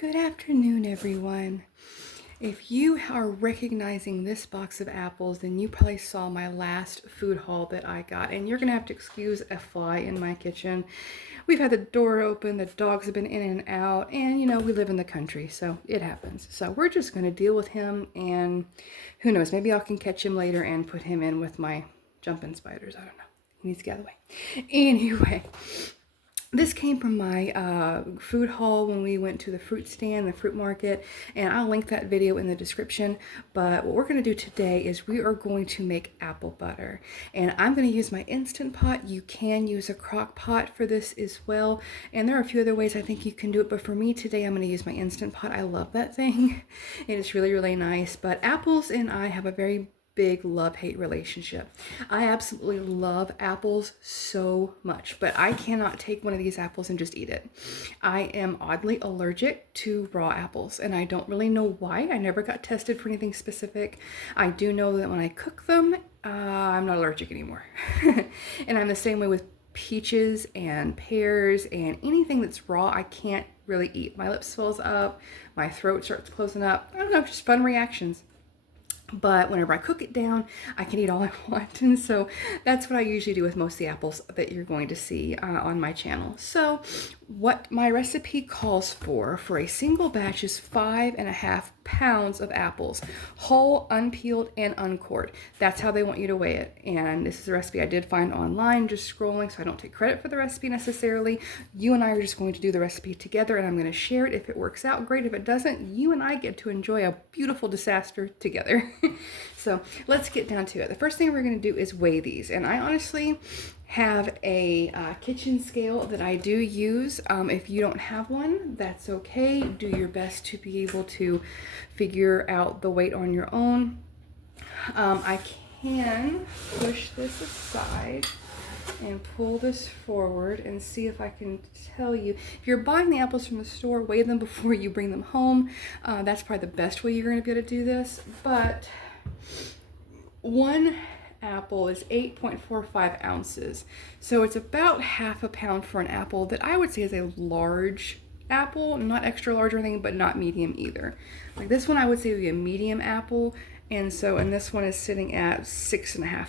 Good afternoon, everyone. If you are recognizing this box of apples, then you probably saw my last food haul that I got, and you're gonna have to excuse a fly in my kitchen. We've had the door open, the dogs have been in and out, and we live in the country, so it happens. So we're just gonna deal with him, and who knows, maybe I can catch him later and put him in with my jumping spiders. I don't know. He needs to get out of the way. Anyway. This came from my food haul when we went to the fruit stand, the fruit market, and I'll link that video in the description. But what we're going to do today is we are going to make apple butter. And I'm going to use my Instant Pot. You can use a crock pot for this as well. And there are a few other ways I think you can do it. But for me today, I'm going to use my Instant Pot. I love that thing. It is really, really nice. But apples and I have a very big love-hate relationship. I absolutely love apples so much, but I cannot take one of these apples and just eat it. I am oddly allergic to raw apples, and I don't really know why. I never got tested for anything specific. I do know that when I cook them, I'm not allergic anymore. And I'm the same way with peaches and pears and anything that's raw, I can't really eat. My lips swells up, my throat starts closing up. I don't know, just fun reactions. But whenever I cook it down, I can eat all I want. And so that's what I usually do with most of the apples that you're going to see on my channel. So what my recipe calls for a single batch is 5.5 pounds of apples, whole, unpeeled, and uncored. That's how they want you to weigh it. And this is a recipe I did find online, just scrolling, so I don't take credit for the recipe necessarily. You and I are just going to do the recipe together, and I'm going to share it. If it works out, great. If it doesn't, you and I get to enjoy a beautiful disaster together. So let's get down to it. The first thing we're going to do is weigh these. And I honestly have a kitchen scale that I do use. If you don't have one, that's okay. Do your best to be able to figure out the weight on your own. I can push this aside and pull this forward and see if I can tell you. If you're buying the apples from the store, weigh them before you bring them home. That's probably the best way you're going to be able to do this. But one apple is 8.45 ounces. So it's about half a pound for an apple that I would say is a large apple, not extra large or anything, but not medium either. Like this one I would say would be a medium apple. And this one is sitting at 6.5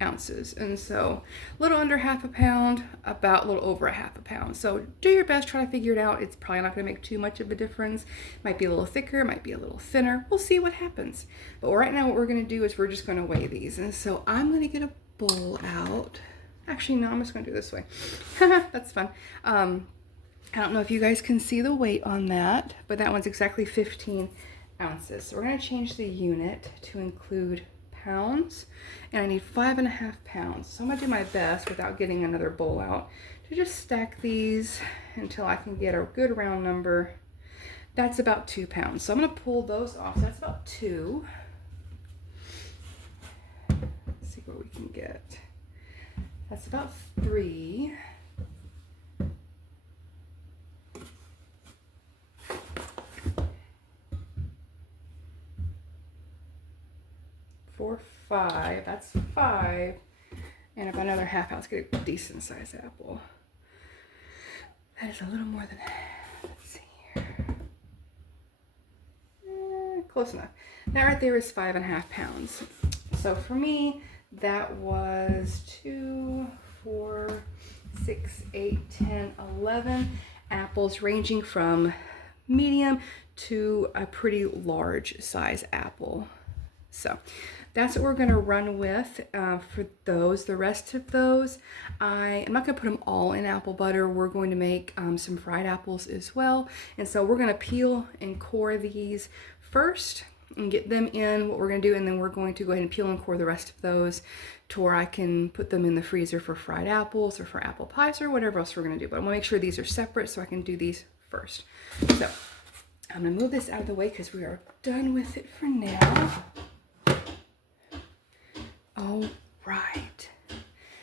ounces. And so a little under half a pound, about a little over a half a pound. So do your best, try to figure it out. It's probably not going to make too much of a difference. Might be a little thicker, might be a little thinner. We'll see what happens. But right now what we're going to do is we're just going to weigh these. And so I'm going to get a bowl out. Actually, no, I'm just going to do it this way. That's fun. I don't know if you guys can see the weight on that, but that one's exactly 15 ounces. So we're going to change the unit to include pounds, and I need 5.5 pounds. So I'm gonna do my best without getting another bowl out to just stack these until I can get a good round number. That's about 2 pounds. So I'm gonna pull those off. So that's about 2. Let's see what we can get. That's about 3. Four, 5, that's 5, and about another half ounce, get a decent sized apple. That is a little more than, let's see here, close enough. That right there is 5.5 pounds. So for me, that was 2, 4, 6, 8, 10, 11 apples, ranging from medium to a pretty large size apple. So that's what we're going to run with for those. The rest of those, I'm not going to put them all in apple butter. We're going to make some fried apples as well. And so we're going to peel and core these first and get them in, what we're going to do. And then we're going to go ahead and peel and core the rest of those to where I can put them in the freezer for fried apples or for apple pies or whatever else we're going to do. But I'm going to make sure these are separate so I can do these first. So I'm going to move this out of the way because we are done with it for now. All right.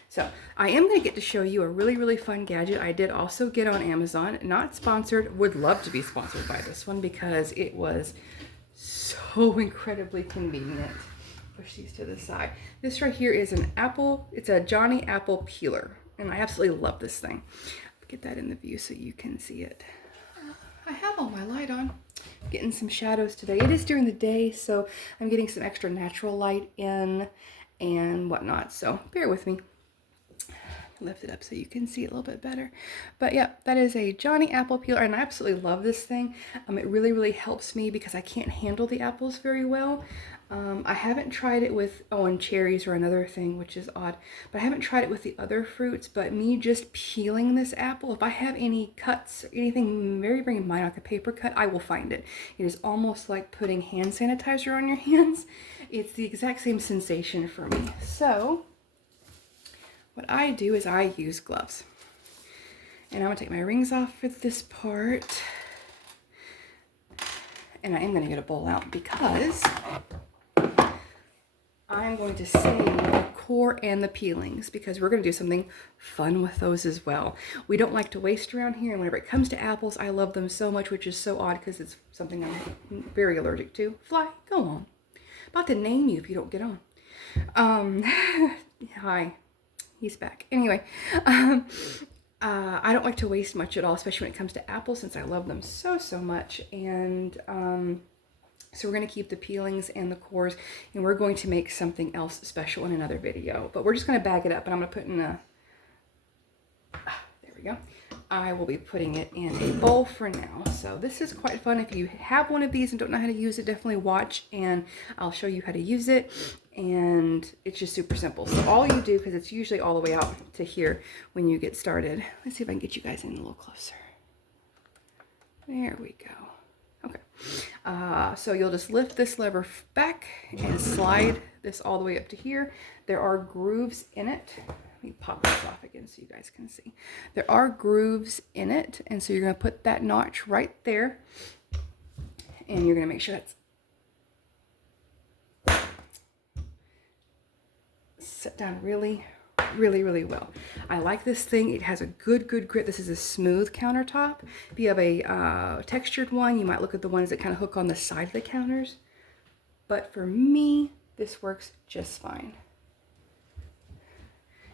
So I am going to get to show you a really, really fun gadget I did also get on Amazon. Not sponsored. Would love to be sponsored by this one because it was so incredibly convenient. Push these to the side. This right here is an apple. It's a Johnny apple peeler. And I absolutely love this thing. Get that in the view so you can see it. I have all my light on. Getting some shadows today. It is during the day, so I'm getting some extra natural light in and whatnot. So bear with me. Lift it up so you can see it a little bit better. But yeah, that is a Johnny apple peeler, and I absolutely love this thing. It really helps me because I can't handle the apples very well. I haven't tried it with, and cherries are another thing, which is odd, but I haven't tried it with the other fruits. But me just peeling this apple, if I have any cuts or anything very minor, like a paper cut, I will find it. It is almost like putting hand sanitizer on your hands. It's the exact same sensation for me. So what I do is I use gloves. And I'm gonna take my rings off for this part. And I am gonna get a bowl out because I'm going to save the core and the peelings because we're gonna do something fun with those as well. We don't like to waste around here, and whenever it comes to apples, I love them so much, which is so odd because it's something I'm very allergic to. Fly, go on. About to name you if you don't get on. Hi. He's back. Anyway, I don't like to waste much at all, especially when it comes to apples, since I love them so much. And so we're going to keep the peelings and the cores, and we're going to make something else special in another video. But we're just going to bag it up, and I'm going to put in a... there we go. I will be putting it in a bowl for now. So this is quite fun. If you have one of these and don't know how to use it, definitely watch, and I'll show you how to use it. And it's just super simple. So all you do, because it's usually all the way out to here when you get started. Let's see if I can get you guys in a little closer. There we go. Okay. So you'll just lift this lever back and slide this all the way up to here. There are grooves in it. Let me pop this off again so you guys can see. There are grooves in it, and so you're going to put that notch right there, and you're going to make sure that's set down really well. I like this thing. It has a good grip. This is a smooth countertop. If you have a textured one, you might look at the ones that kind of hook on the side of the counters. But for me, this works just fine.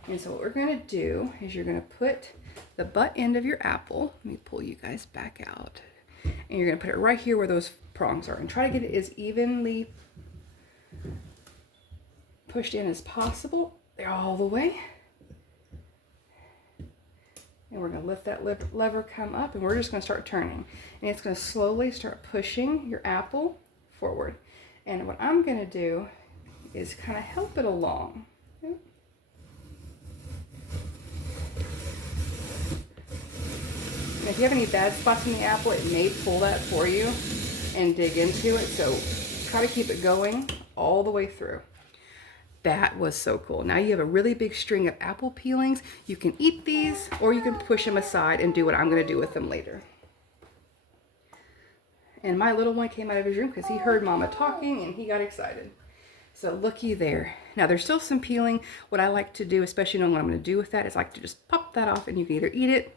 And so what we're going to do is you're going to put the butt end of your apple. Let me pull you guys back out. And you're going to put it right here where those prongs are. And try to get it as evenly pushed in as possible. They're all the way. And we're going to lift that lever, come up, and we're just going to start turning. And it's going to slowly start pushing your apple forward. And what I'm going to do is kind of help it along. And if you have any bad spots in the apple, it may pull that for you and dig into it. So try to keep it going all the way through. That was so cool. Now you have a really big string of apple peelings. You can eat these, or you can push them aside and do what I'm going to do with them later. And my little one came out of his room because he heard Mama talking and he got excited. So looky there. Now there's still some peeling. What I like to do, especially knowing what I'm going to do with that, is I like to just pop that off, and you can either eat it,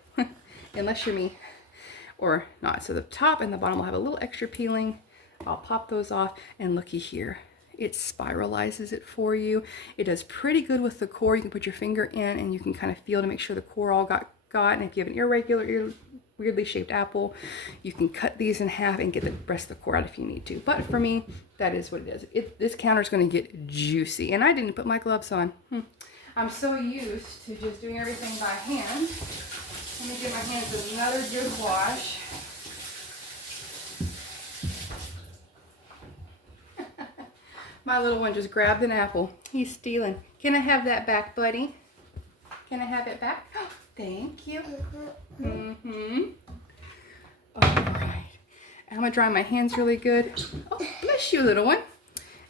unless you're me, or not. So the top and the bottom will have a little extra peeling. I'll pop those off, and looky here. It spiralizes it for you. It does pretty good with the core. You can put your finger in and you can kind of feel to make sure the core all got. And if you have an irregular, weirdly shaped apple, you can cut these in half and get the rest of the core out if you need to. But for me, that is what it is. This counter is going to get juicy. And I didn't put my gloves on. I'm so used to just doing everything by hand. Let me give my hands another good wash. My little one just grabbed an apple. He's stealing. Can I have that back, buddy? Can I have it back? Oh, thank you. All right. I'm going to dry my hands really good. Oh, bless you, little one.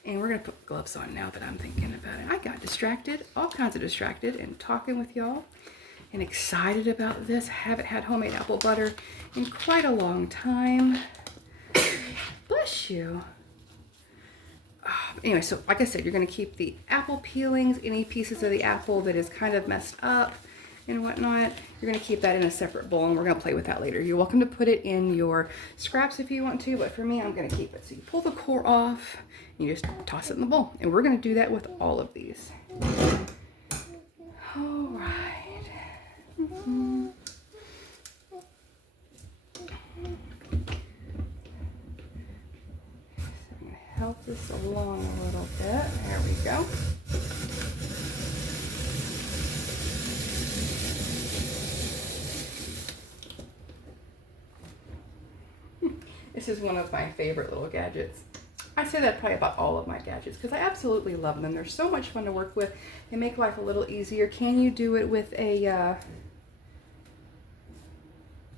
And we're going to put gloves on now that I'm thinking about it. I got distracted, all kinds of distracted, and talking with y'all. And excited about this. Haven't had homemade apple butter in quite a long time. Bless you. Anyway, so like I said, you're going to keep the apple peelings, any pieces of the apple that is kind of messed up and whatnot, you're going to keep that in a separate bowl, and we're going to play with that later. You're welcome to put it in your scraps if you want to, but for me, I'm going to keep it. So you pull the core off, and you just toss it in the bowl, and we're going to do that with all of these. All right. help this along a little bit. There we go. This is one of my favorite little gadgets. I say that probably about all of my gadgets because I absolutely love them. They're so much fun to work with. They make life a little easier. Can you do it with a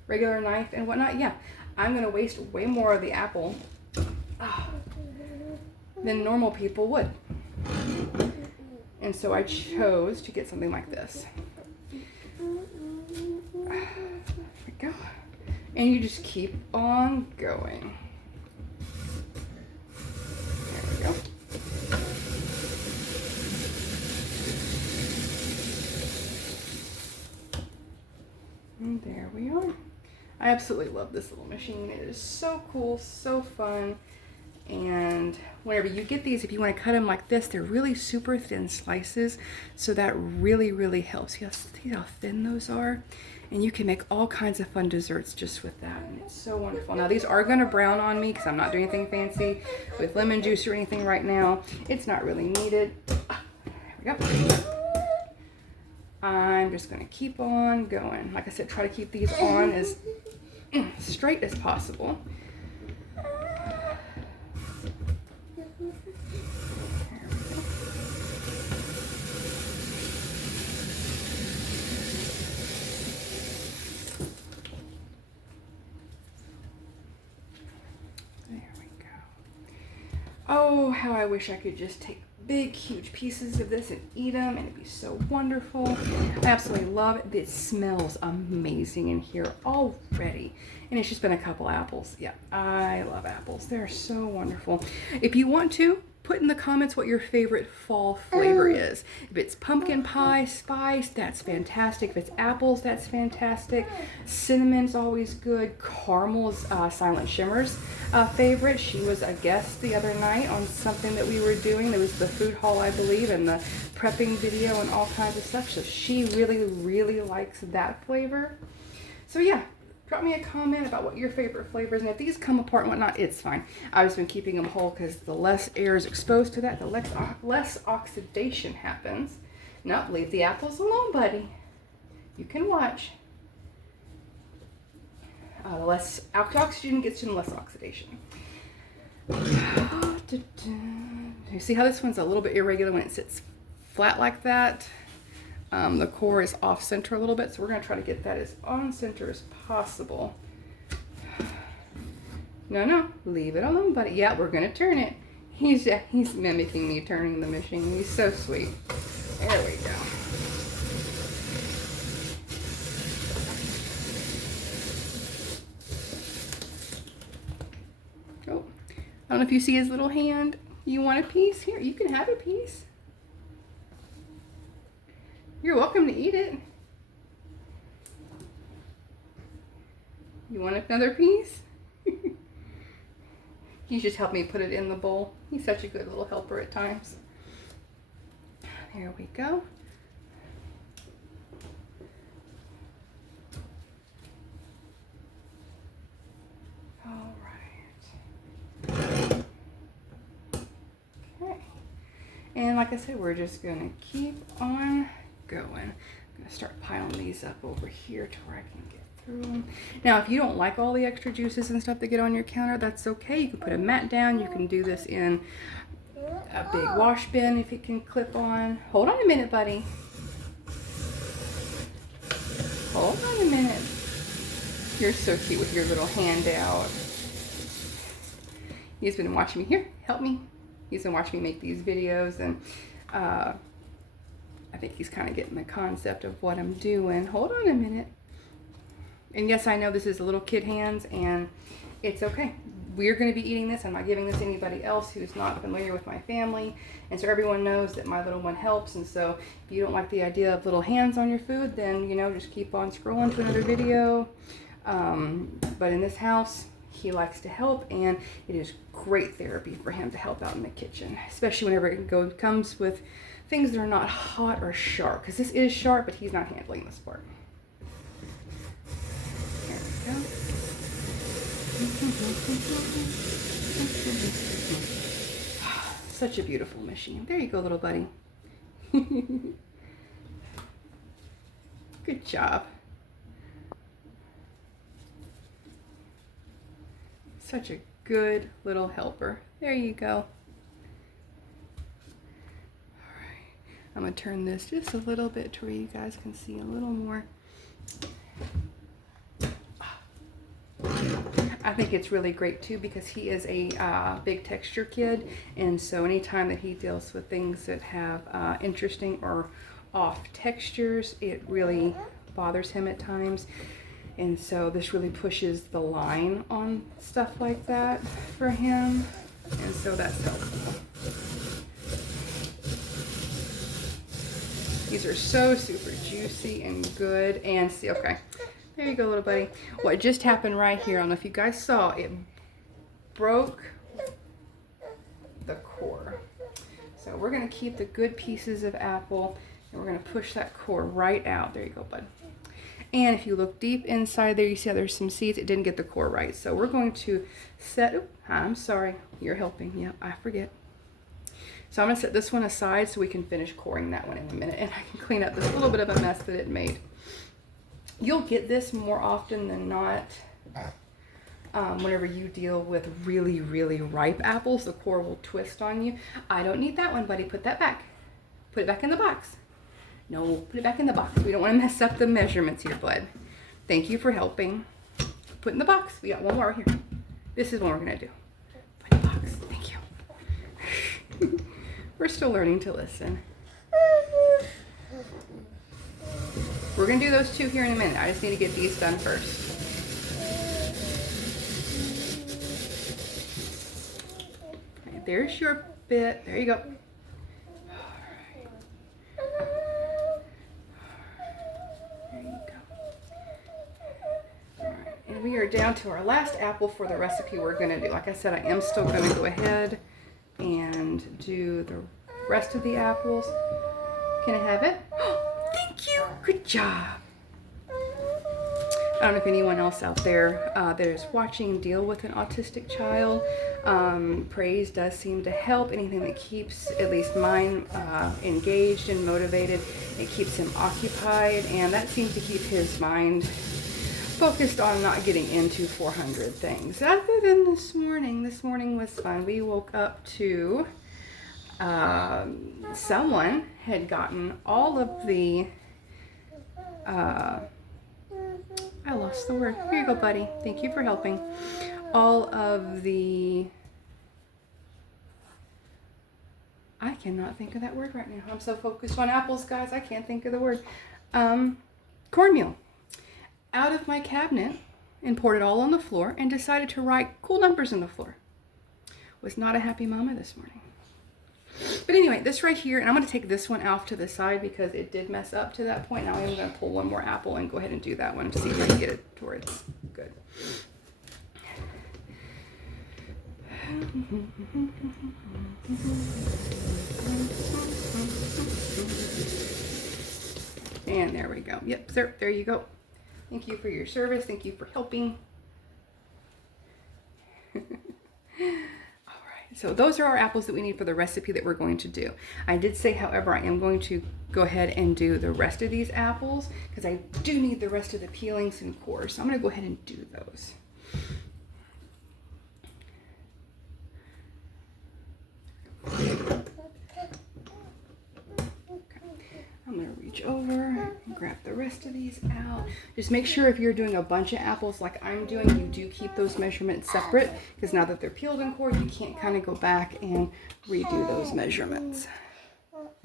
regular knife and whatnot? Yeah. I'm going to waste way more of the apple than normal people would. And so I chose to get something like this. There we go. And you just keep on going. There we go. And there we are. I absolutely love this little machine. It is so cool, so fun. And whenever you get these, if you want to cut them like this, they're really super thin slices. So that really, really helps. See how thin those are? And you can make all kinds of fun desserts just with that. And it's so wonderful. Now these are going to brown on me because I'm not doing anything fancy with lemon juice or anything right now. It's not really needed. There we go. I'm just going to keep on going. Like I said, try to keep these on as straight as possible. Oh, how I wish I could just take big, huge pieces of this and eat them, and it'd be so wonderful. I absolutely love it. It smells amazing in here already. And it's just been a couple apples. Yeah, I love apples. They're so wonderful. If you want to, put in the comments what your favorite fall flavor is. If it's pumpkin pie spice, that's fantastic. If it's apples, that's fantastic. Cinnamon's always good. Caramel's Silent Shimmer's favorite. She was a guest the other night on something that we were doing. There was the food haul, I believe, and the prepping video and all kinds of stuff. So she really, really likes that flavor. So yeah. Drop me a comment about what your favorite flavors, and if these come apart and whatnot, it's fine. I've just been keeping them whole because the less air is exposed to that, the less oxidation happens. No, leave the apples alone, buddy. You can watch. The less oxygen gets to, the less oxidation. You see how this one's a little bit irregular when it sits flat like that? The core is off center a little bit, so we're going to try to get that as on center as possible. No, leave it alone, buddy. Yeah, we're going to turn it. He's mimicking me turning the machine. He's so sweet. There we go. Oh, I don't know if you see his little hand. You want a piece? Here, you can have a piece. You're welcome to eat it. You want another piece? He's just helped me put it in the bowl. He's such a good little helper at times. There we go. All right. Okay. And like I said, we're just going to keep on going. I'm going to start piling these up over here to where I can get through them. Now, if you don't like all the extra juices and stuff that get on your counter, that's okay. You can put a mat down. You can do this in a big wash bin if it can clip on. Hold on a minute, buddy. Hold on a minute. You're so cute with your little hand out. He's been watching me. Here, help me. He's been watching me make these videos, and I think he's kind of getting the concept of what I'm doing. Hold on a minute. And yes, I know this is a little kid hands, and it's okay. We're going to be eating this. I'm not giving this to anybody else who's not familiar with my family. And so everyone knows that my little one helps. And so if you don't like the idea of little hands on your food, then, you know, just keep on scrolling to another video. But in this house, he likes to help, and it is great therapy for him to help out in the kitchen, especially whenever it comes with things that are not hot or sharp, because this is sharp, but he's not handling this part. There we go. such a beautiful machine. There you go, little buddy. Good job. Such a good little helper. There you go. I'm going to turn this just a little bit to where you guys can see a little more. I think it's really great too because he is a big texture kid, and so anytime that he deals with things that have interesting or off textures, it really bothers him at times. And so this really pushes the line on stuff like that for him, and so that's helpful. These are so super juicy and good. And see, okay, there you go, little buddy. What just happened right here, I don't know if you guys saw, it broke the core. So we're gonna keep the good pieces of apple and we're gonna push that core right out. There you go, bud. And if you look deep inside there, you see how there's some seeds. It didn't get the core right. So we're going to set, oh, I'm sorry, you're helping. Yeah, I forget. So I'm going to set this one aside so we can finish coring that one in a minute. And I can clean up this little bit of a mess that it made. You'll get this more often than not whenever you deal with really, really ripe apples. The core will twist on you. I don't need that one, buddy. Put that back. Put it back in the box. No, put it back in the box. We don't want to mess up the measurements here, bud. Thank you for helping. Put in the box. We got one more here. This is what we're going to do. Put in the box. Thank you. We're still learning to listen. We're going to do those two here in a minute. I just need to get these done first. Okay, there's your bit. There you go. We are down to our last apple for the recipe we're going to do. Like I said, I am still going to go ahead and do the rest of the apples. Can I have it? Oh, thank you. Good job. I don't know if anyone else out there that is watching deal with an autistic child. Praise does seem to help. Anything that keeps at least mine engaged and motivated. It keeps him occupied, and that seems to keep his mind focused on not getting into 400 things. Other than this morning was fun. We woke up to someone had gotten all of the I lost the word. Here you go, buddy. Thank you for helping. All of the, I cannot think of that word right now. I'm so focused on apples, guys. I can't think of the word. Cornmeal out of my cabinet and poured it all on the floor and decided to write cool numbers on the floor. Was not a happy mama this morning. But anyway, this right here, and I'm going to take this one off to the side because it did mess up to that point. Now I'm going to pull one more apple and go ahead and do that one to see if I can get it to where it's good. And there we go. Yep, sir, there you go. Thank you for your service. Thank you for helping. So those are our apples that we need for the recipe that we're going to do. I did say, however, I am going to go ahead and do the rest of these apples because I do need the rest of the peelings and cores. So I'm going to go ahead and do those. Okay. I'm going to reach over and grab the rest of these out. Just make sure if you're doing a bunch of apples like I'm doing, you do keep those measurements separate because now that they're peeled and cored, you can't kind of go back and redo those measurements. All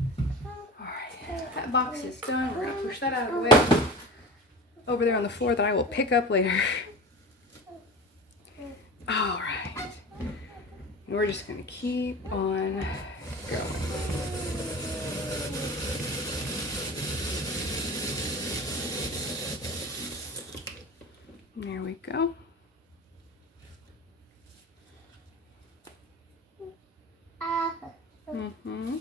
right, that box is done. We're going to push that out of the way over there on the floor that I will pick up later. All right, and we're just going to keep on going. There we go. Mm-hmm.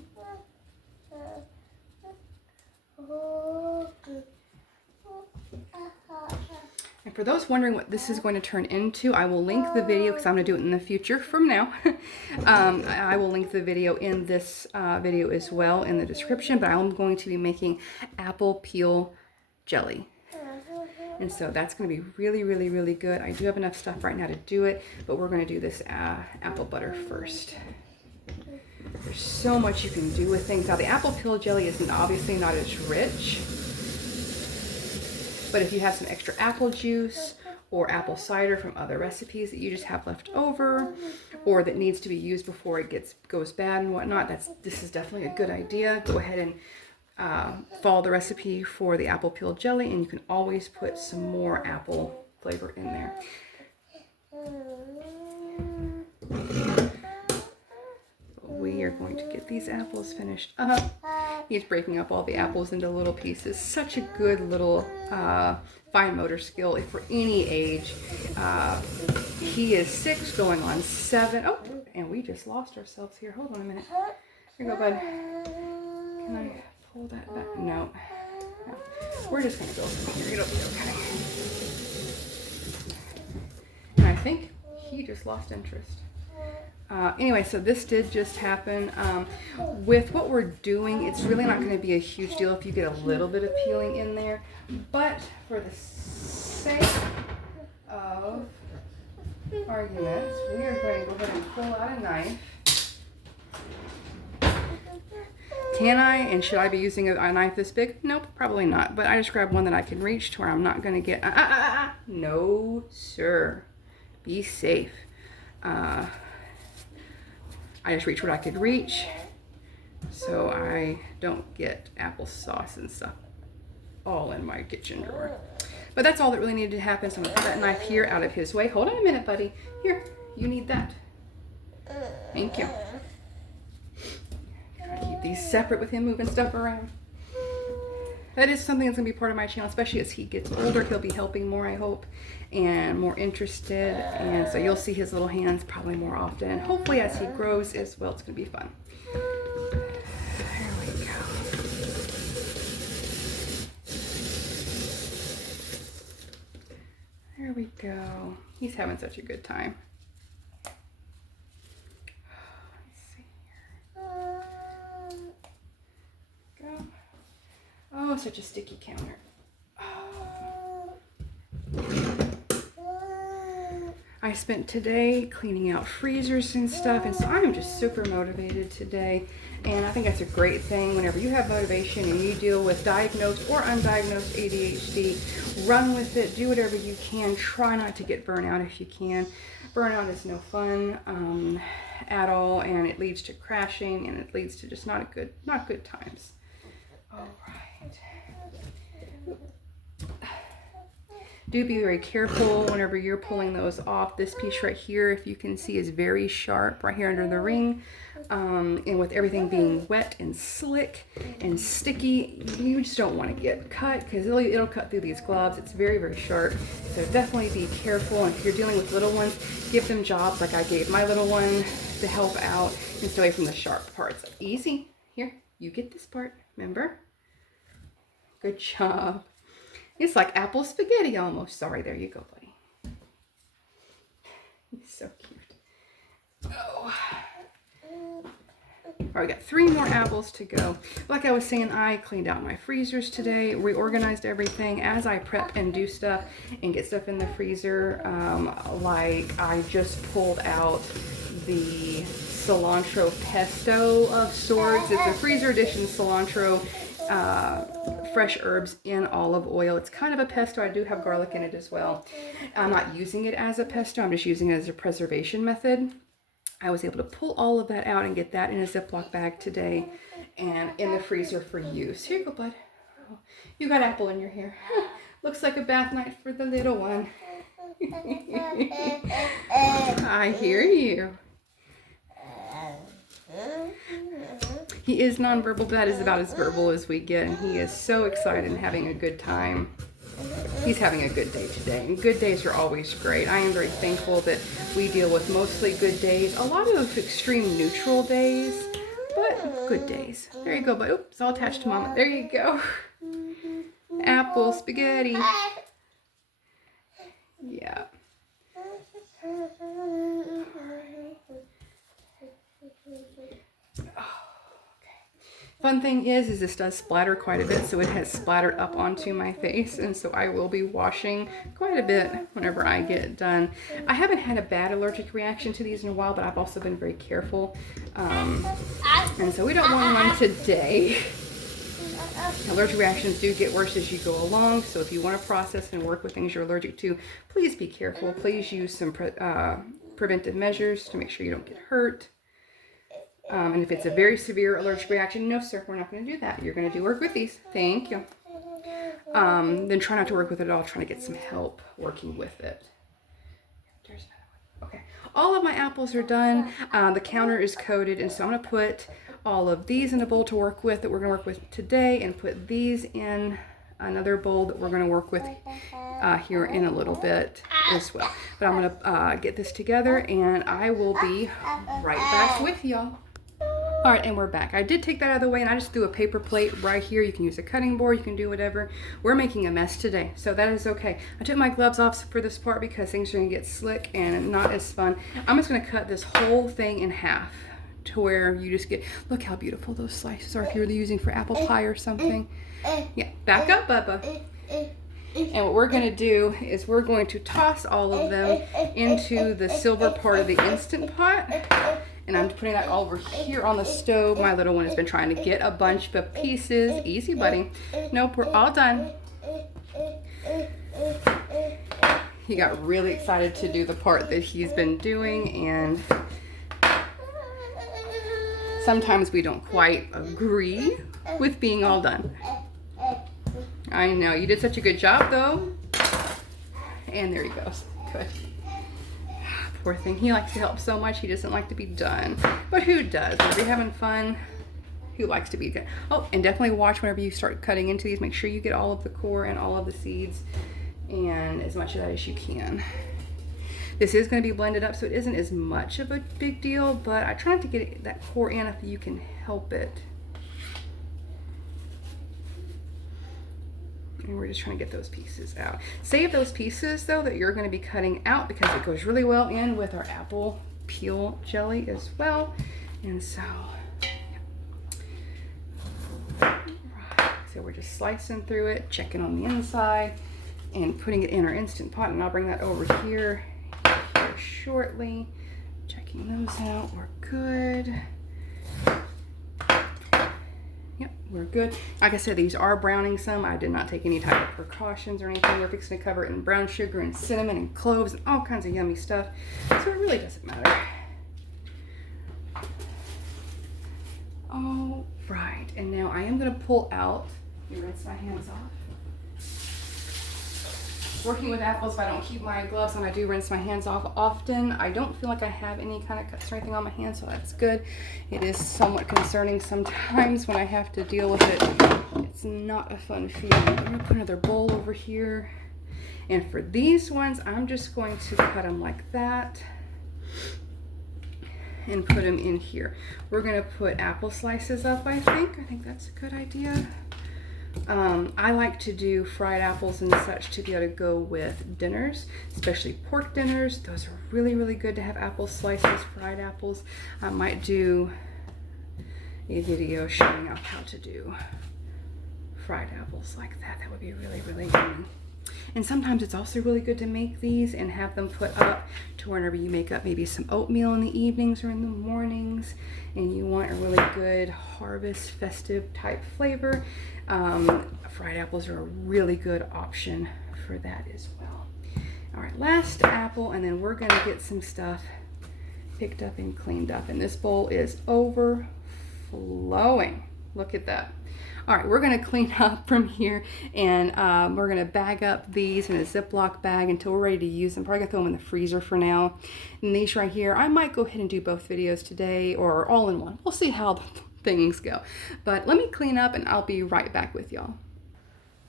And for those wondering what this is going to turn into, I will link the video because I'm going to do it in the future from now. I will link the video in this video as well in the description, but I'm going to be making apple peel jelly. And so that's going to be really, really, really good. I do have enough stuff right now to do it, but we're going to do this apple butter first. There's so much you can do with things. Now the apple peel jelly is obviously not as rich, but if you have some extra apple juice or apple cider from other recipes that you just have left over, or that needs to be used before it goes bad and whatnot, this is definitely a good idea. Go ahead and follow the recipe for the apple peel jelly, and you can always put some more apple flavor in there. We are going to get these apples finished up. He's breaking up all the apples into little pieces. Such a good little fine motor skill for any age. He is 6 going on 7. Oh, and we just lost ourselves here. Hold on a minute. Here you go, bud. Can I pull that back? No. We're just going to go from here. It'll be okay. And I think he just lost interest. Anyway, so this did just happen. With what we're doing, it's really not going to be a huge deal if you get a little bit of peeling in there. But for the sake of arguments, we are going to go ahead and pull out a knife. Can I and should I be using a knife this big? Nope, probably not. But I just grabbed one that I can reach to where I'm not going to get... No, sir. Be safe. I just reached what I could reach so I don't get applesauce and stuff all in my kitchen drawer. But that's all that really needed to happen. So I'm going to put that knife here out of his way. Hold on a minute, buddy. Here, you need that. Thank you. Gotta keep these separate with him moving stuff around. That is something that's going to be part of my channel, especially as he gets older. He'll be helping more, I hope, and more interested. And so you'll see his little hands probably more often. And hopefully as he grows as well, it's going to be fun. There we go. There we go. He's having such a good time. Let's see here. Go. Oh, such a sticky counter. I spent today cleaning out freezers and stuff, and so I'm just super motivated today. And I think that's a great thing. Whenever you have motivation and you deal with diagnosed or undiagnosed ADHD, run with it, do whatever you can. Try not to get burnout if you can. Burnout is no fun at all, and it leads to crashing, and it leads to just not good times. All right. Do be very careful whenever you're pulling those off. This piece right here, if you can see, is very sharp right here under the ring. And with everything being wet and slick and sticky, you just don't want to get cut because it'll cut through these gloves. It's very, very sharp. So definitely be careful. And if you're dealing with little ones, give them jobs like I gave my little one to help out and stay away from the sharp parts. Easy. Here, you get this part, remember? Good job. It's like apple spaghetti almost. Sorry, there you go, buddy. He's so cute. Oh. All right, we got 3 more apples to go. Like I was saying, I cleaned out my freezers today, reorganized everything as I prep and do stuff and get stuff in the freezer. Like I just pulled out the cilantro pesto of sorts. It's a freezer edition cilantro. Fresh herbs in olive oil. It's kind of a pesto. I do have garlic in it as well. I'm not using it as a pesto. I'm just using it as a preservation method. I was able to pull all of that out and get that in a Ziploc bag today and in the freezer for use. Here you go, bud. Oh, you got apple in your hair. Looks like a bath night for the little one. I hear you. He is nonverbal, but that is about as verbal as we get, and he is so excited and having a good time. He's having a good day today, and good days are always great. I am very thankful that we deal with mostly good days, a lot of extreme neutral days, but good days. There you go, bud. Oops, it's all attached to Mama. There you go. Apple spaghetti. Yeah. Fun thing is this does splatter quite a bit, so it has splattered up onto my face, and so I will be washing quite a bit whenever I get done. I haven't had a bad allergic reaction to these in a while, but I've also been very careful, and so we don't want one today. Allergic reactions do get worse as you go along, so if you want to process and work with things you're allergic to, please be careful. Please use some preventive measures to make sure you don't get hurt. And if it's a very severe allergic reaction, no sir, we're not going to do that. You're going to do work with these. Thank you. Then try not to work with it at all. Try to get some help working with it. There's another one. Okay. All of my apples are done. The counter is coated, and so I'm going to put all of these in a bowl to work with that we're going to work with today, and put these in another bowl that we're going to work with here in a little bit as well. But I'm going to get this together, and I will be right back with y'all. All right, and we're back. I did take that out of the way, and I just threw a paper plate right here. You can use a cutting board, you can do whatever. We're making a mess today, so that is okay. I took my gloves off for this part because things are gonna get slick and not as fun. I'm just gonna cut this whole thing in half to where you just get, look how beautiful those slices are if you're using for apple pie or something. Yeah, back up, Bubba. And what we're going to do is we're going to toss all of them into the silver part of the Instant Pot. And I'm putting that all over here on the stove. My little one has been trying to get a bunch of pieces. Easy, buddy. Nope, we're all done. He got really excited to do the part that he's been doing, and sometimes we don't quite agree with being all done. I know, you did such a good job though. And there he goes. Good. Poor thing, he likes to help so much, he doesn't like to be done. But who does? When we're having fun, who likes to be done? Oh, and definitely watch whenever you start cutting into these. Make sure you get all of the core and all of the seeds and as much of that as you can. This is going to be blended up, so it isn't as much of a big deal, but I try not to get that core in if you can help it. And we're just trying to get those pieces out. Save those pieces though that you're going to be cutting out, because it goes really well in with our apple peel jelly as well. And so, right. So we're just slicing through it, checking on the inside, and putting it in our Instant Pot. And I'll bring that over here shortly. Checking those out. We're good. Yep, we're good. Like I said, these are browning some. I did not take any type of precautions or anything. We're fixing to cover it in brown sugar and cinnamon and cloves and all kinds of yummy stuff. So it really doesn't matter. All right, and now I am going to pull out. Let me rinse my hands off. Working with apples, if I don't keep my gloves on, I do rinse my hands off often. I don't feel like I have any kind of cuts or anything on my hands, so that's good. It is somewhat concerning sometimes when I have to deal with it. It's not a fun feeling. I'm going to put another bowl over here. And for these ones, I'm just going to cut them like that and put them in here. We're going to put apple slices up, I think. I think that's a good idea. I like to do fried apples and such to be able to go with dinners, especially pork dinners. Those are really, really good to have apple slices, fried apples. I might do a video showing out how to do fried apples like that. That would be really, really yummy. And sometimes it's also really good to make these and have them put up to whenever you make up maybe some oatmeal in the evenings or in the mornings and you want a really good harvest festive type flavor. Fried apples are a really good option for that as well. All right, last apple, and then we're gonna get some stuff picked up and cleaned up. And this bowl is overflowing. Look at that. All right, we're gonna clean up from here, and we're gonna bag up these in a Ziploc bag until we're ready to use them. Probably gonna throw them in the freezer for now. And these right here, I might go ahead and do both videos today or all in one. We'll see how things go. But let me clean up and I'll be right back with y'all.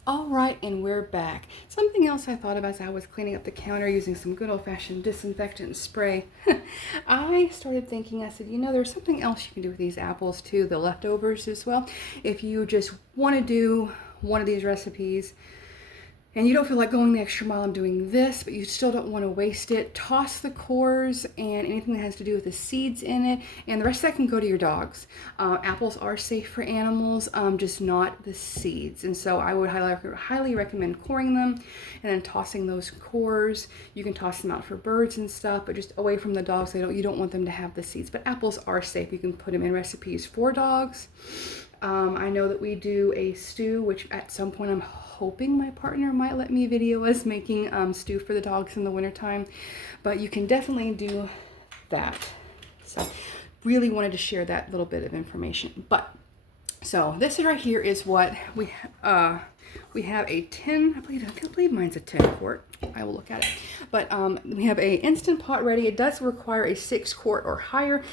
All right, and we're back. Something else I thought of as I was cleaning up the counter using some good old-fashioned disinfectant spray. I started thinking, I said, you know, there's something else you can do with these apples too, the leftovers as well. If you just want to do one of these recipes, and you don't feel like going the extra mile and doing this, but you still don't want to waste it, toss the cores and anything that has to do with the seeds in it, and the rest of that can go to your dogs. Apples are safe for animals, just not the seeds. And so I would highly recommend coring them and then tossing those cores. You can toss them out for birds and stuff, but just away from the dogs. You don't want them to have the seeds. But apples are safe. You can put them in recipes for dogs. I know that we do a stew, which at some point I'm hoping my partner might let me video us making stew for the dogs in the wintertime, but you can definitely do that. So really wanted to share that little bit of information. But so this right here is what we have a 10, I believe mine's a 10 quart. I will look at it. But we have a Instant Pot ready. It does require a 6 quart or higher.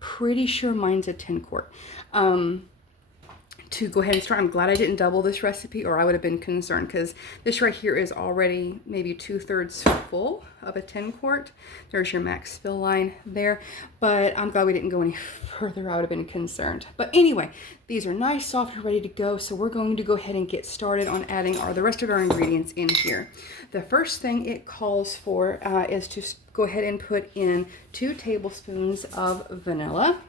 Pretty sure mine's a 10 quart. To go ahead and start. I'm glad I didn't double this recipe, or I would have been concerned, because this right here is already maybe 2/3 full of a 10 quart. There's your max fill line there, but I'm glad we didn't go any further. I would have been concerned. But anyway, these are nice, soft, and ready to go. So we're going to go ahead and get started on adding the rest of our ingredients in here. The first thing it calls for is to go ahead and put in 2 tablespoons of vanilla.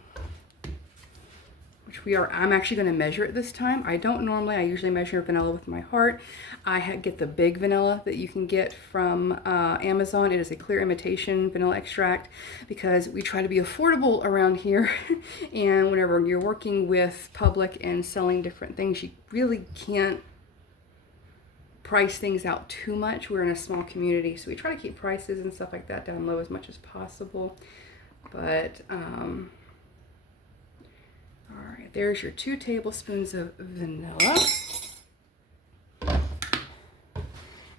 I'm actually going to measure it this time. I don't normally. I usually measure vanilla with my heart. I get the big vanilla that you can get from Amazon. It is a clear imitation vanilla extract, because we try to be affordable around here. And whenever you're working with public and selling different things, you really can't price things out too much. We're in a small community, so we try to keep prices and stuff like that down low as much as possible. But all right, there's your 2 tablespoons of vanilla.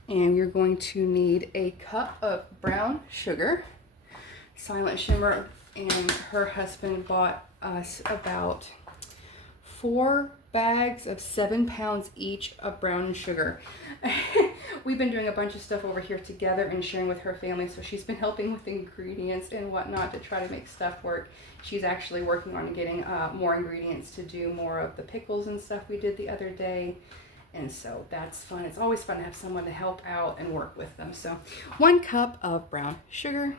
And you're going to need a cup of brown sugar. Silent Shimmer and her husband bought us about 4 bags of 7 pounds each of brown sugar. We've been doing a bunch of stuff over here together and sharing with her family, so she's been helping with ingredients and whatnot to try to make stuff work. She's actually working on getting more ingredients to do more of the pickles and stuff we did the other day, and so that's fun. It's always fun to have someone to help out and work with them. So 1 cup of brown sugar.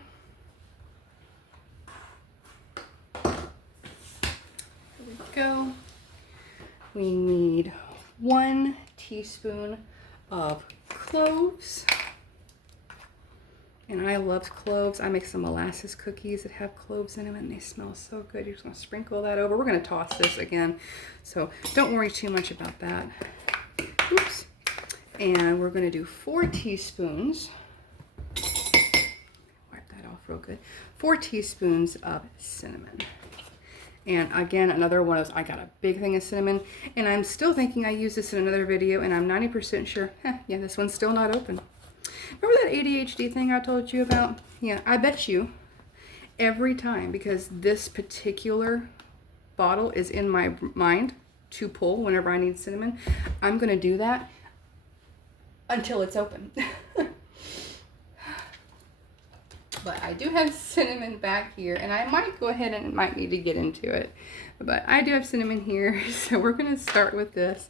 Here we go. We need 1 teaspoon of cloves. And I love cloves. I make some molasses cookies that have cloves in them, and they smell so good. You're just going to sprinkle that over. We're going to toss this again, so don't worry too much about that. Oops. And we're going to do 4 teaspoons. Wipe that off real good. 4 teaspoons of cinnamon. And again, another one of those, I got a big thing of cinnamon, and I'm still thinking I used this in another video, and I'm 90% sure, yeah, this one's still not open. Remember that ADHD thing I told you about? Yeah, I bet you every time, because this particular bottle is in my mind to pull whenever I need cinnamon, I'm going to do that until it's open. But I do have cinnamon back here, and I might go ahead and might need to get into it. But I do have cinnamon here, so we're going to start with this.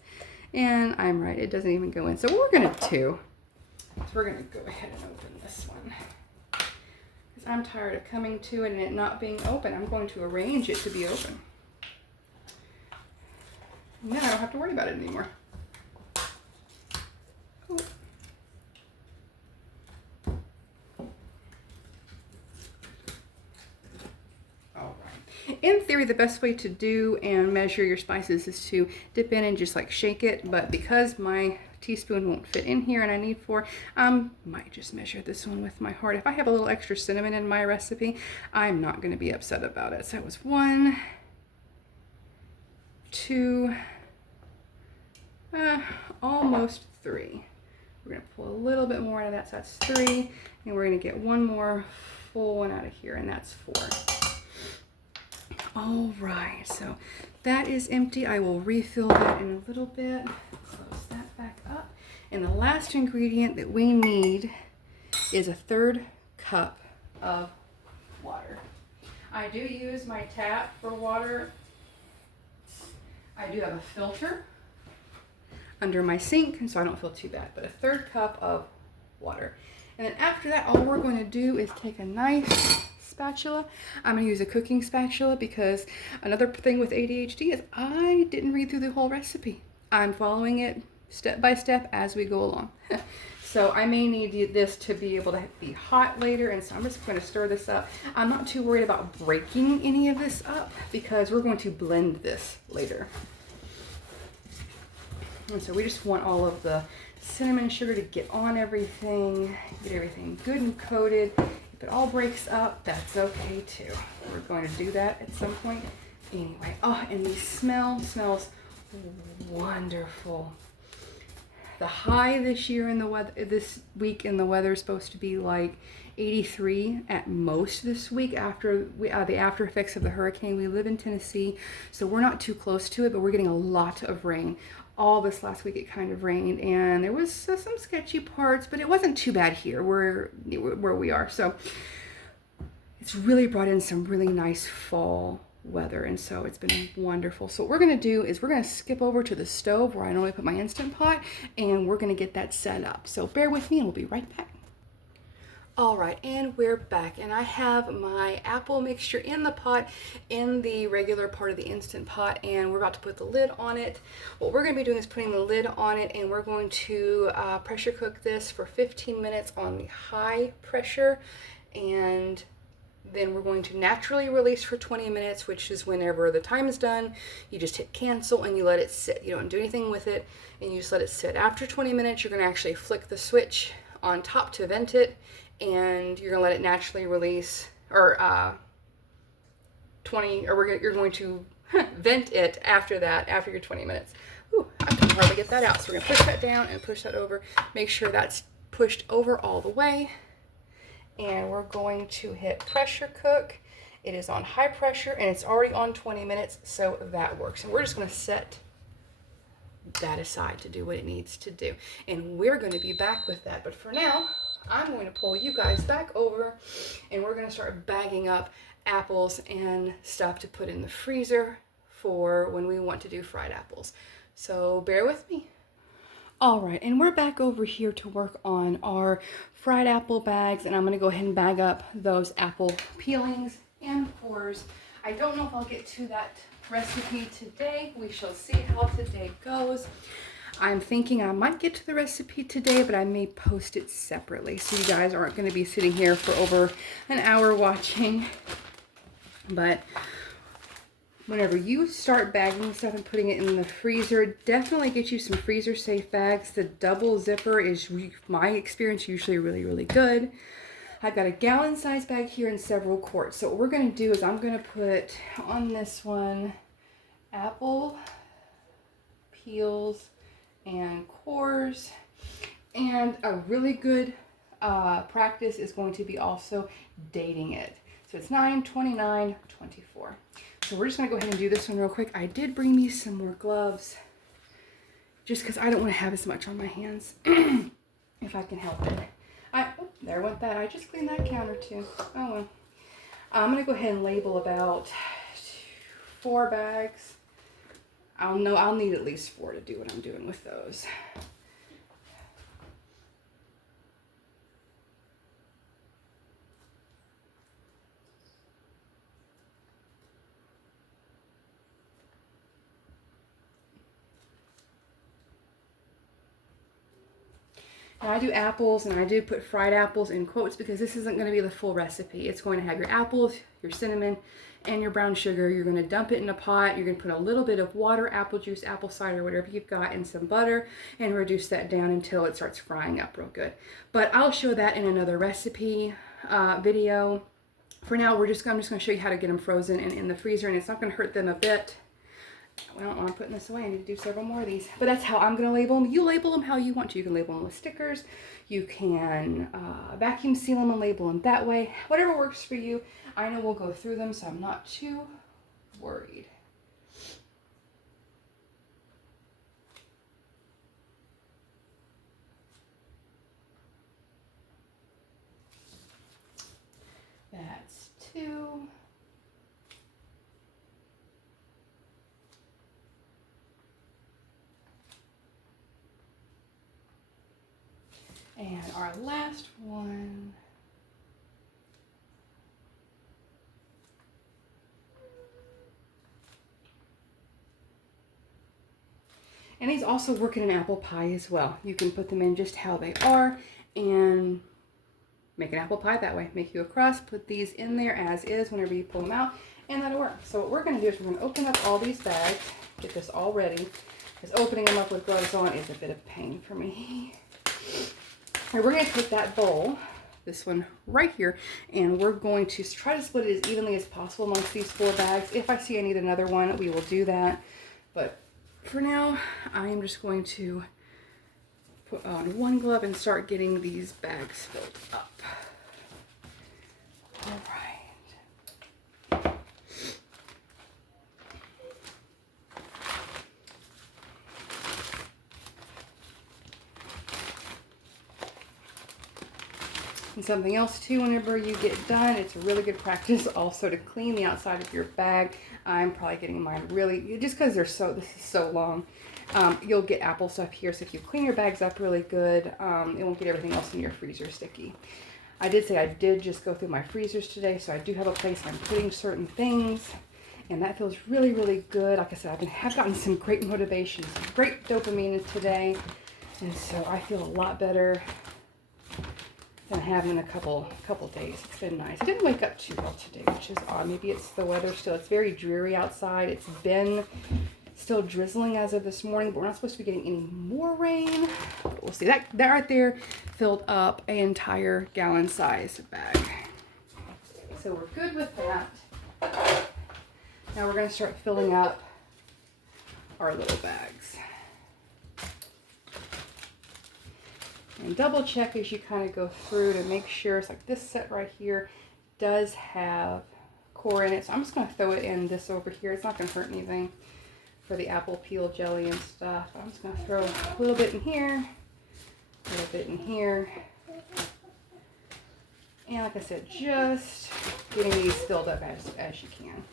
And I'm right, it doesn't even go in. So what we're going to do is we're going to go ahead and open this one. Because I'm tired of coming to it and it not being open. I'm going to arrange it to be open. And then I don't have to worry about it anymore. Oh. In theory, the best way to do and measure your spices is to dip in and just like shake it, but because my teaspoon won't fit in here and I need 4, might just measure this one with my heart. If I have a little extra cinnamon in my recipe, I'm not going to be upset about it. So that was 1, 2, almost 3. We're going to pull a little bit more out of that, so that's 3, and we're going to get 1 more full one out of here, and that's 4. All right, so that is empty. I will refill that in a little bit. Close that back up. And the last ingredient that we need is a 1/3 cup of water. I do use my tap for water. I do have a filter. under my sink, and so I don't feel too bad. But a 1/3 cup of water. And then after that, all we're going to do is take a nice spatula. I'm going to use a cooking spatula because another thing with ADHD is I didn't read through the whole recipe. I'm following it step by step as we go along. So I may need this to be able to be hot later, and so I'm just going to stir this up. I'm not too worried about breaking any of this up because we're going to blend this later. And so we just want all of the cinnamon sugar to get on everything, get everything good and coated. If it all breaks up, that's okay too. We're going to do that at some point anyway. Oh, and the smells wonderful. The high this year in the weather, this week in the weather is supposed to be like 83 at most this week after the after effects of the hurricane. We live in Tennessee, so we're not too close to it, but we're getting a lot of rain. All this last week it kind of rained, and there was some sketchy parts, but it wasn't too bad here where we are. So it's really brought in some really nice fall weather, and so it's been wonderful. So what we're going to do is we're going to skip over to the stove where I normally put my Instant Pot, and we're going to get that set up. So bear with me and we'll be right back. All right, and we're back, and I have my apple mixture in the pot in the regular part of the Instant Pot, and we're about to put the lid on it. What we're going to be doing is putting the lid on it, and we're going to pressure cook this for 15 minutes on the high pressure, and then we're going to naturally release for 20 minutes, which is whenever the time is done. You just hit cancel and you let it sit. You don't do anything with it, and you just let it sit. After 20 minutes, you're going to actually flick the switch on top to vent it, and you're going to let it naturally release, or you're going to vent it after that, after your 20 minutes. Ooh, I can hardly get that out. So we're going to push that down and push that over. Make sure that's pushed over all the way. And we're going to hit pressure cook. It is on high pressure, and it's already on 20 minutes, so that works. And we're just going to set that aside to do what it needs to do. And we're going to be back with that. But for now, I'm going to pull you guys back over, and we're going to start bagging up apples and stuff to put in the freezer for when we want to do fried apples. So bear with me. All right, and we're back over here to work on our fried apple bags, and I'm going to go ahead and bag up those apple peelings and cores. I don't know if I'll get to that recipe today. We shall see how today goes. I'm thinking I might get to the recipe today, but I may post it separately, so you guys aren't going to be sitting here for over an hour watching. But whenever you start bagging stuff and putting it in the freezer, definitely get you some freezer safe bags. The double zipper is, my experience, usually really, really good. I've got a gallon size bag here and several quarts. So what we're going to do is I'm going to put on this one apple peels and cores, and a really good practice is going to be also dating it. So it's 9/29/24. So we're just going to go ahead and do this one real quick. I did bring me some more gloves just because I don't want to have as much on my hands if I can help it. Oh, there went that. I just cleaned that counter too. Oh well. I'm going to go ahead and label about 4 bags. I'll need at least 4 to do what I'm doing with those. Now I do apples, and I did put fried apples in quotes because this isn't going to be the full recipe. It's going to have your apples, your cinnamon, and your brown sugar. You're going to dump it in a pot. You're going to put a little bit of water, apple juice, apple cider, whatever you've got, and some butter, and reduce that down until it starts frying up real good. But I'll show that in another recipe video. For now, I'm just going to show you how to get them frozen and in the freezer, and it's not going to hurt them a bit. Well, I'm putting this away. I need to do several more of these. But that's how I'm going to label them. You label them how you want to. You can label them with stickers. You can vacuum seal them and label them that way. Whatever works for you. I know we'll go through them, so I'm not too worried. That's 2. And our last one. And these also work in an apple pie as well. You can put them in just how they are and make an apple pie that way. Make you a crust, put these in there as is whenever you pull them out, and that'll work. So what we're gonna do is we're gonna open up all these bags, get this all ready, because opening them up with gloves on is a bit of pain for me. And we're gonna take that bowl, this one right here, and we're going to try to split it as evenly as possible amongst these 4 bags. If I see I need another one, we will do that. But for now, I am just going to put on one glove and start getting these bags filled up. All right. And something else too, whenever you get done, it's a really good practice also to clean the outside of your bag. I'm probably getting mine really, just because this is so long, you'll get apple stuff here. So if you clean your bags up really good, it won't get everything else in your freezer sticky. I did say I did just go through my freezers today, so I do have a place I'm putting certain things, and that feels really, really good. Like I said, have gotten some great motivation, some great dopamine today, and so I feel a lot better than I have in a couple days. It's been nice. I didn't wake up too well today, which is odd. Maybe it's the weather still. It's very dreary outside. It's been still drizzling as of this morning, but we're not supposed to be getting any more rain. But we'll see. That right there filled up an entire gallon size bag. So we're good with that. Now we're going to start filling up our little bags. And double check as you kind of go through to make sure. It's like this set right here does have core in it. So I'm just going to throw it in this over here. It's not going to hurt anything for the apple peel jelly and stuff. I'm just going to throw a little bit in here, a little bit in here. And like I said, just getting these filled up as you can.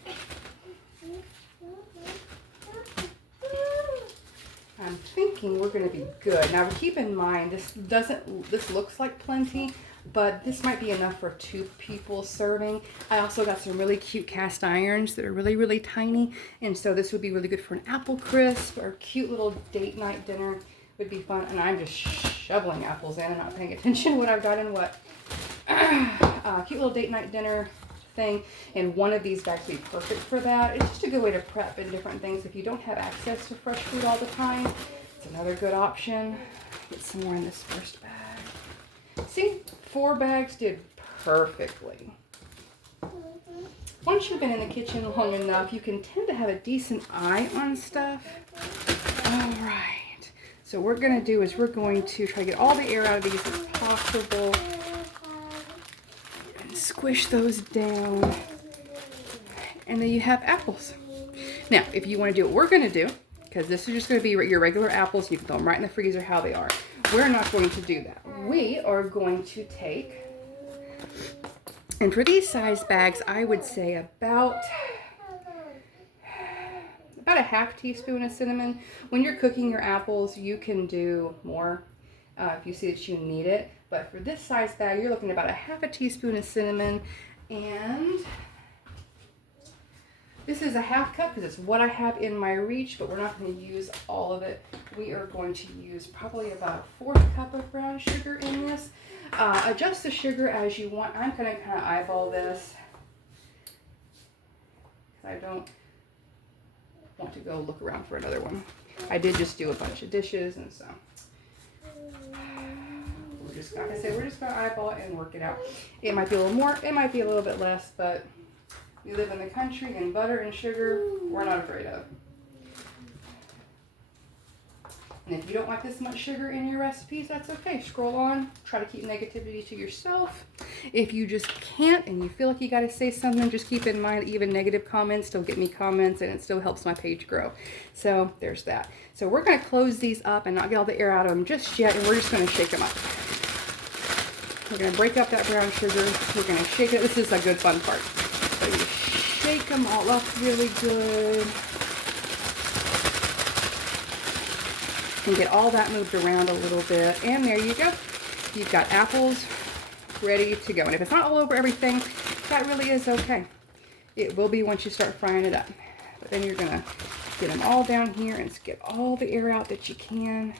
I'm thinking we're going to be good. Now keep in mind, this looks like plenty, but this might be enough for 2 people serving. I also got some really cute cast irons that are really, really tiny, and so this would be really good for an apple crisp or a cute little date night dinner. Would be fun. And I'm just shoveling apples in and not paying attention to what I've got in what. Cute little date night dinner thing, and one of these bags would be perfect for that. It's just a good way to prep and different things. If you don't have access to fresh food all the time, it's another good option. Get some more in this first bag. See, 4 bags did perfectly. Once you've been in the kitchen long enough, you can tend to have a decent eye on stuff. All right, so what we're going to do is we're going to try to get all the air out of these as possible. Squish those down, and then you have apples. Now, if you want to do what we're going to do, because this is just going to be your regular apples, you can throw them right in the freezer how they are. We're not going to do that. We are going to take, and for these size bags, I would say about a ½ teaspoon of cinnamon. When you're cooking your apples, you can do more if you see that you need it. But for this size bag, you're looking at about a ½ teaspoon of cinnamon, and this is a ½ cup because it's what I have in my reach, but we're not going to use all of it. We are going to use probably about a ¼ cup of brown sugar in this. Adjust the sugar as you want. I'm going to kind of eyeball this because I don't want to go look around for another one. I did just do a bunch of dishes, and so like I said, we're just going to eyeball it and work it out. It might be a little more, it might be a little bit less, but we live in the country, and butter and sugar, we're not afraid of. And if you don't like this much sugar in your recipes, that's okay. Scroll on, try to keep negativity to yourself. If you just can't and you feel like you got to say something, just keep in mind even negative comments still get me comments, and it still helps my page grow. So there's that. So we're going to close these up and not get all the air out of them just yet, and we're just going to shake them up. We're going to break up that brown sugar. We're going to shake it. This is a good fun part. So you shake them all up really good. And get all that moved around a little bit. And there you go. you've got apples ready to go. And if it's not all over everything, that really is okay. It will be once you start frying it up. But then you're gonna get them all down here and get all the air out that you can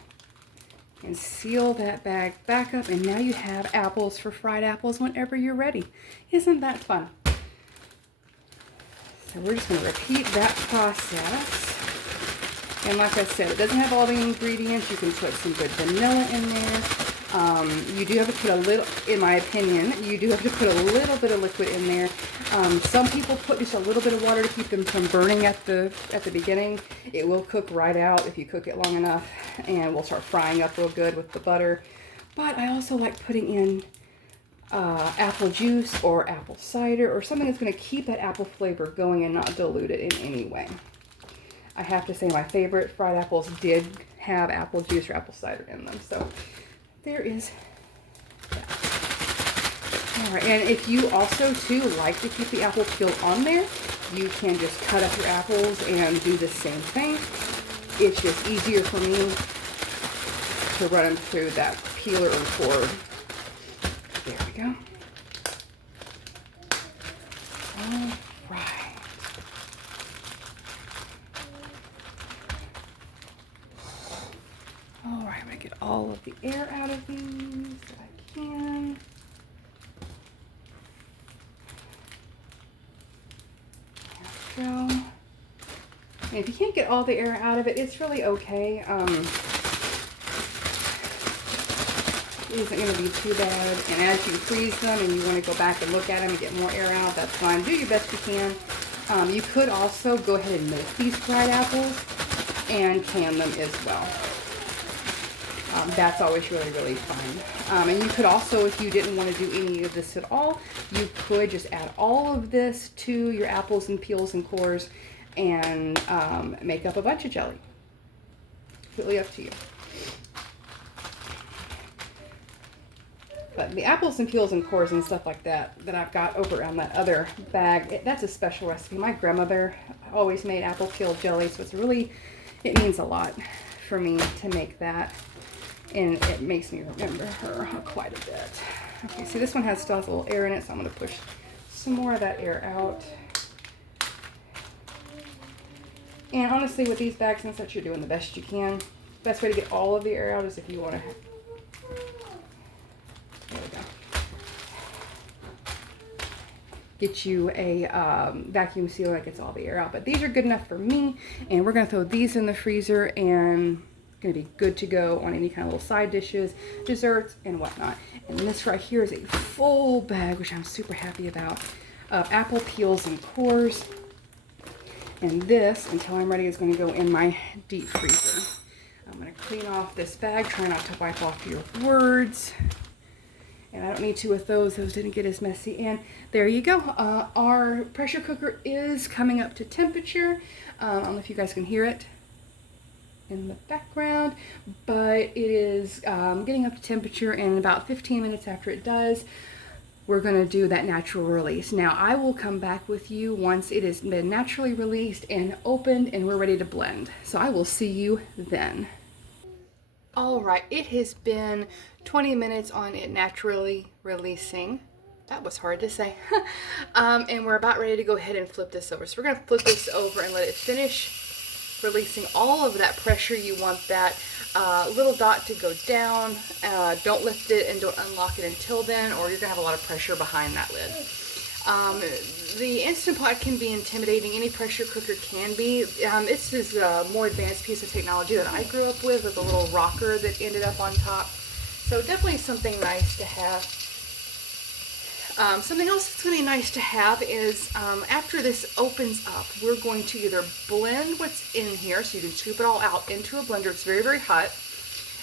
and seal that bag back up. And now you have apples for fried apples whenever you're ready. Isn't that fun? So we're just gonna repeat that process. And like I said, it doesn't have all the ingredients. You can put some good vanilla in there. You do have to put a little, in my opinion, you do have to put a little bit of liquid in there. Some people put just a little bit of water to keep them from burning at the beginning. It will cook right out if you cook it long enough, and will start frying up real good with the butter. But I also like putting in apple juice or apple cider or something that's going to keep that apple flavor going and not dilute it in any way. I have to say my favorite fried apples did have apple juice or apple cider in them. So there is that. All right, and if you also too like to keep the apple peel on there, you can just cut up your apples and do the same thing. It's just easier for me to run them through that peeler or cord. There we go. All right. All right, I'm gonna get all of the air out of these that I can. There we go. And if you can't get all the air out of it, it's really okay. It isn't going to be too bad. And as you freeze them and you want to go back and look at them and get more air out, that's fine. Do your best you can. You could also go ahead and milk these fried apples and can them as well. That's always really, really fun. And you could also, if you didn't want to do any of this at all, you could just add all of this to your apples and peels and cores and make up a bunch of jelly. Completely up to you. But the apples and peels and cores and stuff like that I've got over on that other bag, that's a special recipe. My grandmother always made apple peel jelly, so it means a lot for me to make that. And it makes me remember her quite a bit. Okay, see, this one still has a little air in it, so I'm going to push some more of that air out. And honestly, with these bags and such, you're doing the best you can. Best way to get all of the air out is if you want to. There we go. Get you a vacuum sealer that gets all the air out. But these are good enough for me, and we're going to throw these in the freezer and going to be good to go on any kind of little side dishes, desserts, and whatnot. And this right here is a full bag, which I'm super happy about, of apple peels and cores. And this, until I'm ready, is going to go in my deep freezer. I'm going to clean off this bag. Try not to wipe off your words. And I don't need to with those. Those didn't get as messy. And there you go. Our pressure cooker is coming up to temperature. I don't know if you guys can hear it in the background, but it is getting up to temperature, and about 15 minutes after it does, we're going to do that natural release. Now I will come back with you once it has been naturally released and opened and we're ready to blend. So I will see you then. All right, it has been 20 minutes on it naturally releasing. That was hard to say. And we're about ready to go ahead and flip this over. So we're going to flip this over and let it finish releasing all of that pressure. You want that little dot to go down. Don't lift it and don't unlock it until then, or you're going to have a lot of pressure behind that lid. The Instant Pot can be intimidating. Any pressure cooker can be. This is a more advanced piece of technology that I grew up with a little rocker that ended up on top. So definitely something nice to have. Something else that's going to be nice to have is after this opens up, we're going to either blend what's in here, so you can scoop it all out into a blender. It's very, very hot.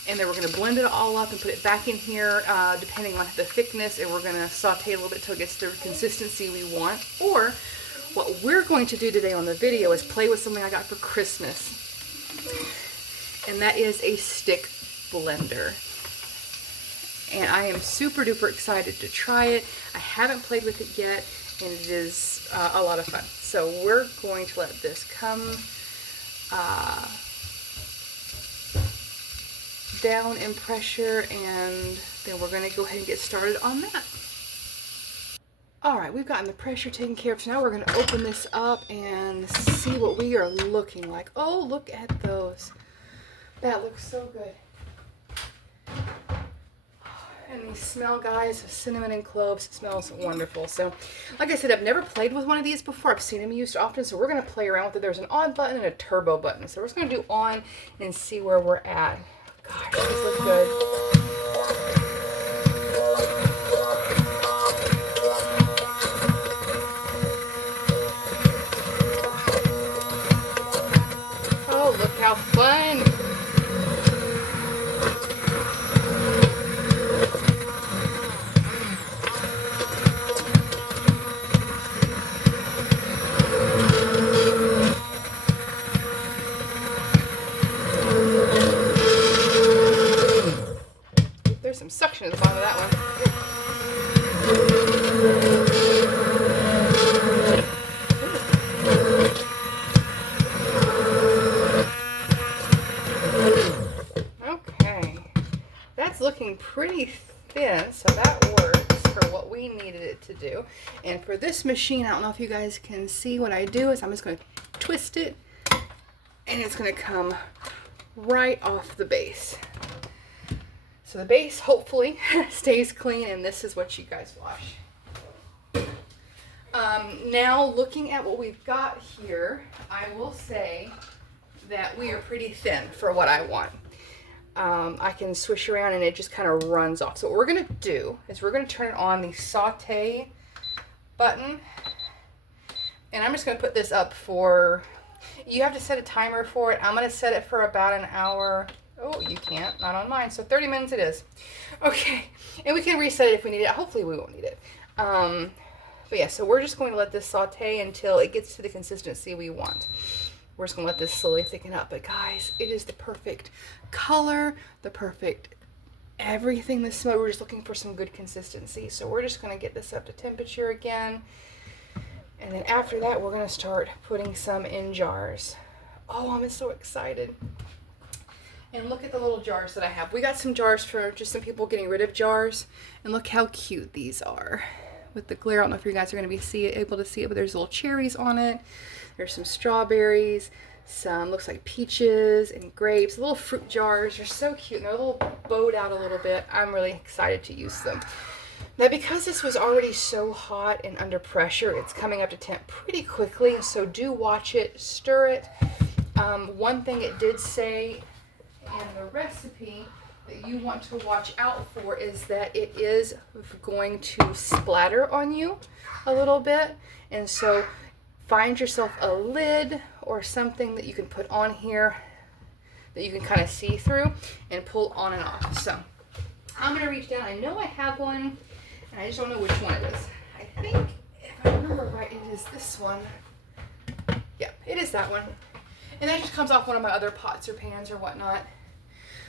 And then we're going to blend it all up and put it back in here, depending on the thickness, and we're going to saute a little bit till it gets the consistency we want. Or what we're going to do today on the video is play with something I got for Christmas. And that is a stick blender. And I am super duper excited to try it. I haven't played with it yet, and it is a lot of fun. So we're going to let this come down in pressure, and then we're gonna go ahead and get started on that. All right, we've gotten the pressure taken care of, so now we're gonna open this up and see what we are looking like. Oh, look at those. That looks so good. And these smell, guys, of cinnamon and cloves. It smells wonderful. So, like I said, I've never played with one of these before. I've seen them used often, so we're going to play around with it. There's an on button and a turbo button. So we're just going to do on and see where we're at. Gosh, these look good. Oh, look how fun. There's some suction at the bottom of that one. Okay, that's looking pretty thin, so that works for what we needed it to do. And for this machine, I don't know if you guys can see, what I do is I'm just going to twist it, and it's going to come right off the base. So the base hopefully stays clean, and this is what you guys wash. Now looking at what we've got here, I will say that we are pretty thin for what I want. I can swish around and it just kind of runs off. So what we're going to do is we're going to turn on the saute button, and I'm just going to put this up for, you have to set a timer for it. I'm going to set it for about an hour. Oh, you can't, not on mine. So 30 minutes it is. Okay, and we can reset it if we need it. Hopefully we won't need it. But yeah, so we're just going to let this saute until it gets to the consistency we want. We're just going to let this slowly thicken up. But guys, it is the perfect color, the perfect everything, the smell. We're just looking for some good consistency. So we're just going to get this up to temperature again. And then after that, we're going to start putting some in jars. Oh, I'm so excited. And look at the little jars that I have. We got some jars for just some people getting rid of jars. And look how cute these are. With the glare, I don't know if you guys are going to be able to see it, but there's little cherries on it. There's some strawberries, some looks like peaches and grapes. Little fruit jars. They're so cute. And they're a little bowed out a little bit. I'm really excited to use them. Now, because this was already so hot and under pressure, it's coming up to temp pretty quickly. So do watch it, stir it. One thing it did say in the recipe that you want to watch out for is that it is going to splatter on you a little bit. And so find yourself a lid or something that you can put on here that you can kind of see through and pull on and off. So I'm going to reach down. I know I have one, and I just don't know which one it is. I think, if I remember right, it is this one. Yeah, it is that one. And that just comes off one of my other pots or pans or whatnot.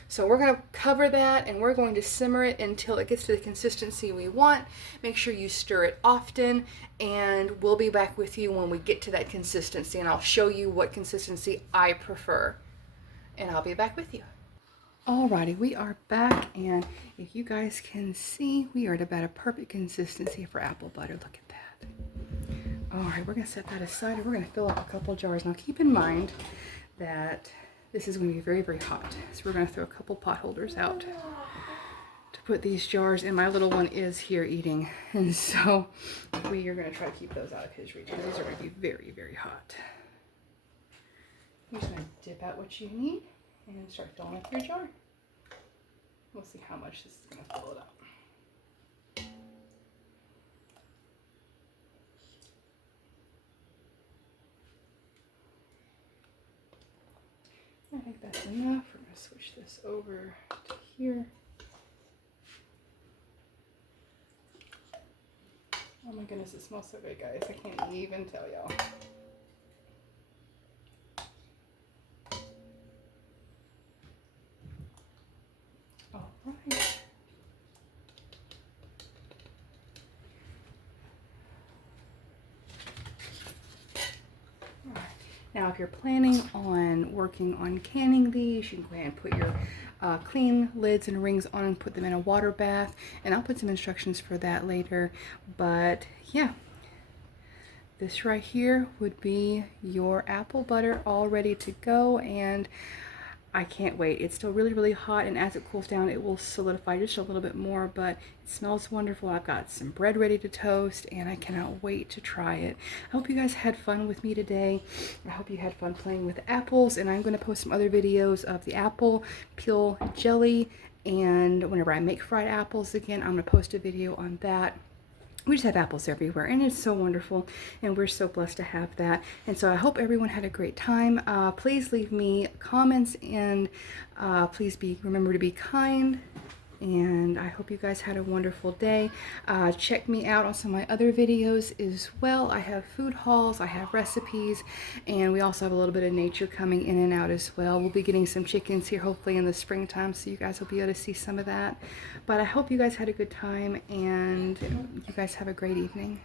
So we're going to cover that, and we're going to simmer it until it gets to the consistency we want. Make sure you stir it often, and we'll be back with you when we get to that consistency, and I'll show you what consistency I prefer. And I'll be back with you. Alrighty, we are back, and if you guys can see, we are at about a perfect consistency for apple butter. Look at that. Alright, we're going to set that aside, and we're going to fill up a couple jars. Now keep in mind that this is going to be very, very hot. So we're going to throw a couple pot holders out to put these jars, and my little one is here eating. And so we are going to try to keep those out of his reach, because these are going to be very, very hot. You're just going to dip out what you need and start filling up your jar. We'll see how much this is going to fill it up. I think that's enough. We're going to switch this over to here. Oh my goodness, it smells so good, guys. I can't even tell y'all. All right. Now, if you're planning on working on canning these, you can go ahead and put your clean lids and rings on and put them in a water bath, and I'll put some instructions for that later. But yeah, this right here would be your apple butter all ready to go, and I can't wait. It's still really, really hot, and as it cools down, it will solidify just a little bit more, but it smells wonderful. I've got some bread ready to toast, and I cannot wait to try it. I hope you guys had fun with me today. I hope you had fun playing with apples, and I'm going to post some other videos of the apple peel jelly, and whenever I make fried apples again, I'm going to post a video on that. We just have apples everywhere, and it's so wonderful, and we're so blessed to have that. And so I hope everyone had a great time. Please leave me comments, and please remember to be kind. And I hope you guys had a wonderful day. Check me out on some of my other videos as well. I have food hauls, I have recipes, and we also have a little bit of nature coming in and out as well. We'll be getting some chickens here hopefully in the springtime, so you guys will be able to see some of that. But I hope you guys had a good time, and you guys have a great evening.